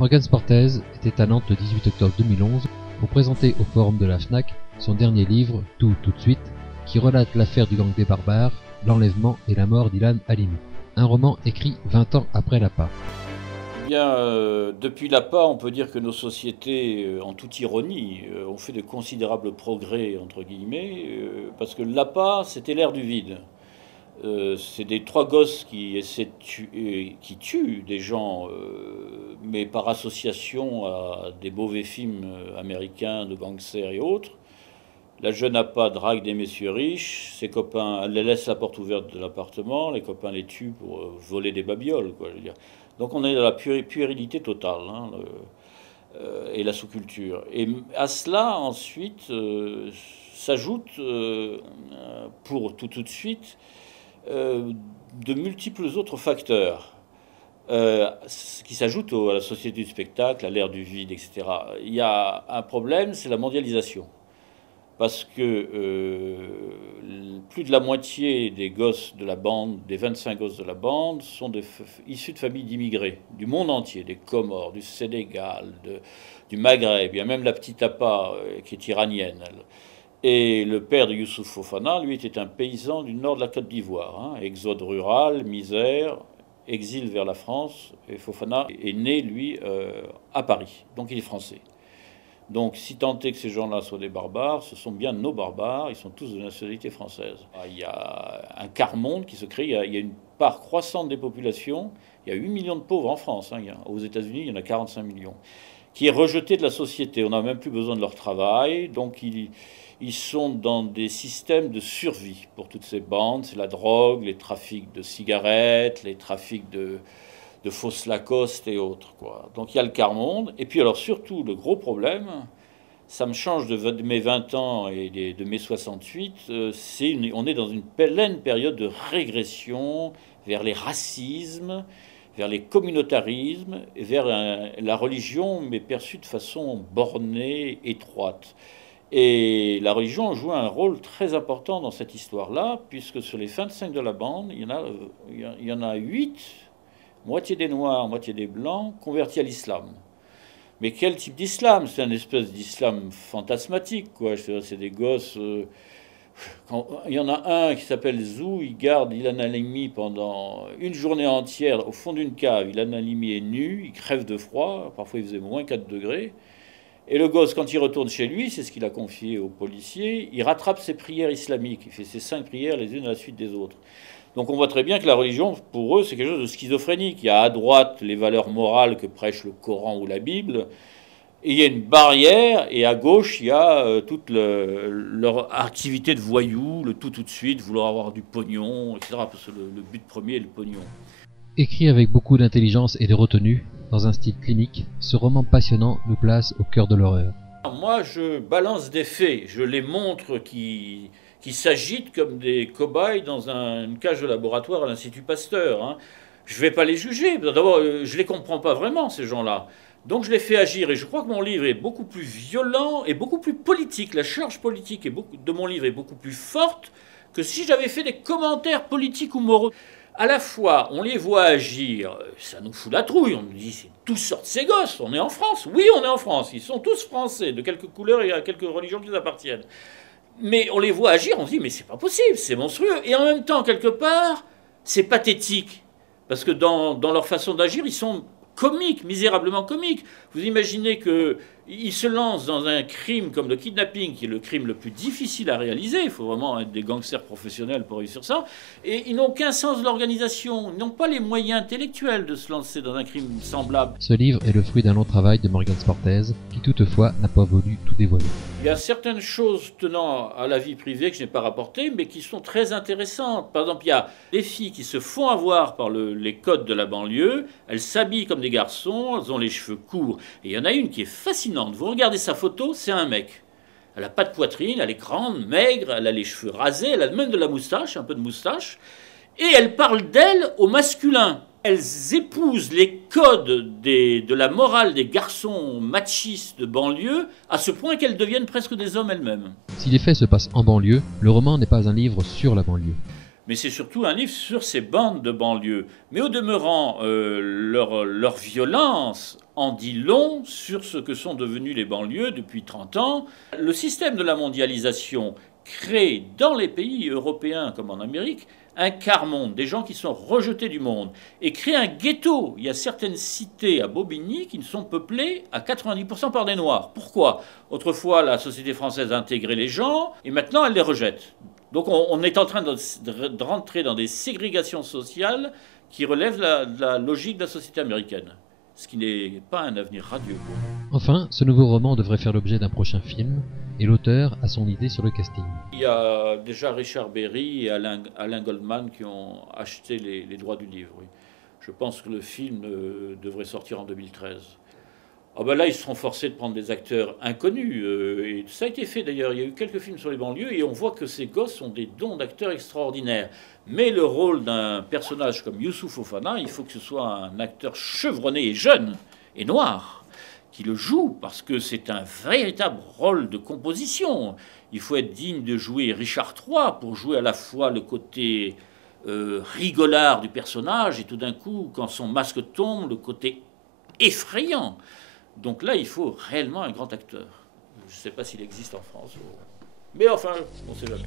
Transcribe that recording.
Morgan Sportez était à Nantes le 18 octobre 2011 pour présenter au forum de la Fnac son dernier livre, Tout de suite, qui relate l'affaire du gang des barbares, l'enlèvement et la mort d'Ilan Halimi. Un roman écrit 20 ans après l'APA. Bien, depuis l'APA, on peut dire que nos sociétés, en toute ironie, ont fait de considérables progrès, entre guillemets, parce que l'APA, c'était l'ère du vide. C'est des trois gosses qui essaient qui tuent des gens, mais par association à des mauvais films américains de gangsters et autres. La jeune APA drague des messieurs riches, ses copains, elle les laisse la porte ouverte de l'appartement, les copains les tuent pour voler des babioles, quoi, je veux dire. Donc on est dans la puérilité totale, hein, et la sous-culture. Et à cela, ensuite, s'ajoute, pour tout de suite, de multiples autres facteurs qui s'ajoutent à la société du spectacle, à l'ère du vide, etc. Il y a un problème, c'est la mondialisation. Parce que plus de la moitié des gosses de la bande, des 25 gosses de la bande, sont issus de familles d'immigrés, du monde entier, des Comores, du Sénégal, du Maghreb. Il y a même la petite APA qui est iranienne. Et le père de Youssouf Fofana, lui, était un paysan du nord de la Côte d'Ivoire. Hein, exode rural, misère, exil vers la France. Et Fofana est né, lui, à Paris. Donc il est français. Donc, si tant est que ces gens-là soient des barbares, ce sont bien nos barbares, ils sont tous de nationalité française. Il y a un quart-monde qui se crée, il y a une part croissante des populations, il y a 8 millions de pauvres en France, hein, aux États-Unis il y en a 45 millions, qui est rejeté de la société, on n'a même plus besoin de leur travail, donc ils sont dans des systèmes de survie pour toutes ces bandes, c'est la drogue, les trafics de cigarettes, les trafics de fausses Lacoste et autres, quoi. Donc il y a le quart-monde. Et puis alors surtout, le gros problème, ça me change de mes 20 ans et de mes 68, on est dans une pleine période de régression vers les racismes, vers les communautarismes, et vers la religion, mais perçue de façon bornée, étroite. Et la religion joue un rôle très important dans cette histoire-là, puisque sur les 25 de la bande, il y en a 8... moitié des Noirs, moitié des Blancs, convertis à l'islam. Mais quel type d'islam? C'est un espèce d'islam fantasmatique, quoi. C'est des gosses... il y en a un qui s'appelle Zou, il garde Ilan Halimi pendant une journée entière au fond d'une cave. Ilan Halimi est nu, il crève de froid, parfois il faisait moins 4 degrés. Et le gosse, quand il retourne chez lui, c'est ce qu'il a confié aux policiers, il rattrape ses prières islamiques. Il fait ses 5 prières les unes à la suite des autres. Donc on voit très bien que la religion, pour eux, c'est quelque chose de schizophrénique. Il y a à droite les valeurs morales que prêche le Coran ou la Bible, et il y a une barrière, et à gauche, il y a toute leur activité de voyous, le tout de suite, vouloir avoir du pognon, etc. Parce que le but premier est le pognon. Écrit avec beaucoup d'intelligence et de retenue, dans un style clinique, ce roman passionnant nous place au cœur de l'horreur. Moi, je balance des faits, je les montre qui s'agitent comme des cobayes dans une cage de laboratoire à l'Institut Pasteur. Hein. Je ne vais pas les juger. D'abord, je ne les comprends pas vraiment, ces gens-là. Donc je les fais agir. Et je crois que mon livre est beaucoup plus violent et beaucoup plus politique. La charge politique de mon livre est beaucoup plus forte que si j'avais fait des commentaires politiques ou moraux. À la fois, on les voit agir, ça nous fout la trouille. On nous dit, c'est tous sortent ces gosses. On est en France. Oui, on est en France. Ils sont tous français, de quelques couleurs et à quelques religions qui les appartiennent. Mais on les voit agir, on se dit, mais c'est pas possible, c'est monstrueux. Et en même temps, quelque part, c'est pathétique. Parce que dans leur façon d'agir, ils sont comiques, misérablement comiques. Vous imaginez qu'ils se lancent dans un crime comme le kidnapping, qui est le crime le plus difficile à réaliser. Il faut vraiment être des gangsters professionnels pour réussir ça. Et ils n'ont qu'un sens de l'organisation. Ils n'ont pas les moyens intellectuels de se lancer dans un crime semblable. Ce livre est le fruit d'un long travail de Morgan Sportez, qui toutefois n'a pas voulu tout dévoiler. Il y a certaines choses tenant à la vie privée que je n'ai pas rapportées, mais qui sont très intéressantes. Par exemple, il y a des filles qui se font avoir par les codes de la banlieue. Elles s'habillent comme des garçons, elles ont les cheveux courts. Et il y en a une qui est fascinante. Vous regardez sa photo, c'est un mec. Elle n'a pas de poitrine, elle est grande, maigre, elle a les cheveux rasés, elle a même de la moustache, un peu de moustache. Et elle parle d'elle au masculin. Elles épousent les codes de la morale des garçons machistes de banlieue à ce point qu'elles deviennent presque des hommes elles-mêmes. Si les faits se passent en banlieue, le roman n'est pas un livre sur la banlieue. mais c'est surtout un livre sur ces bandes de banlieue. Mais au demeurant, leur violence en dit long sur ce que sont devenues les banlieues depuis 30 ans. Le système de la mondialisation crée dans les pays européens comme en Amérique un quart-monde, des gens qui sont rejetés du monde, et crée un ghetto. Il y a certaines cités à Bobigny qui ne sont peuplées à 90% par des Noirs. Pourquoi? Autrefois, la société française a intégré les gens, et maintenant elle les rejette. Donc on est en train de rentrer dans des ségrégations sociales qui relèvent de la logique de la société américaine, ce qui n'est pas un avenir radieux. Enfin, ce nouveau roman devrait faire l'objet d'un prochain film, et l'auteur a son idée sur le casting. Il y a déjà Richard Berry et Alain Goldman qui ont acheté les droits du livre. Oui. Je pense que le film devrait sortir en 2013. Ah ben là, ils seront forcés de prendre des acteurs inconnus. Et ça a été fait d'ailleurs. Il y a eu quelques films sur les banlieues et on voit que ces gosses ont des dons d'acteurs extraordinaires. Mais le rôle d'un personnage comme Youssouf Fofana, il faut que ce soit un acteur chevronné et jeune et noir qui le joue, parce que c'est un véritable rôle de composition. Il faut être digne de jouer Richard III pour jouer à la fois le côté rigolard du personnage et tout d'un coup, quand son masque tombe, le côté effrayant. Donc là, il faut réellement un grand acteur. Je ne sais pas s'il existe en France. Mais enfin, on ne sait jamais.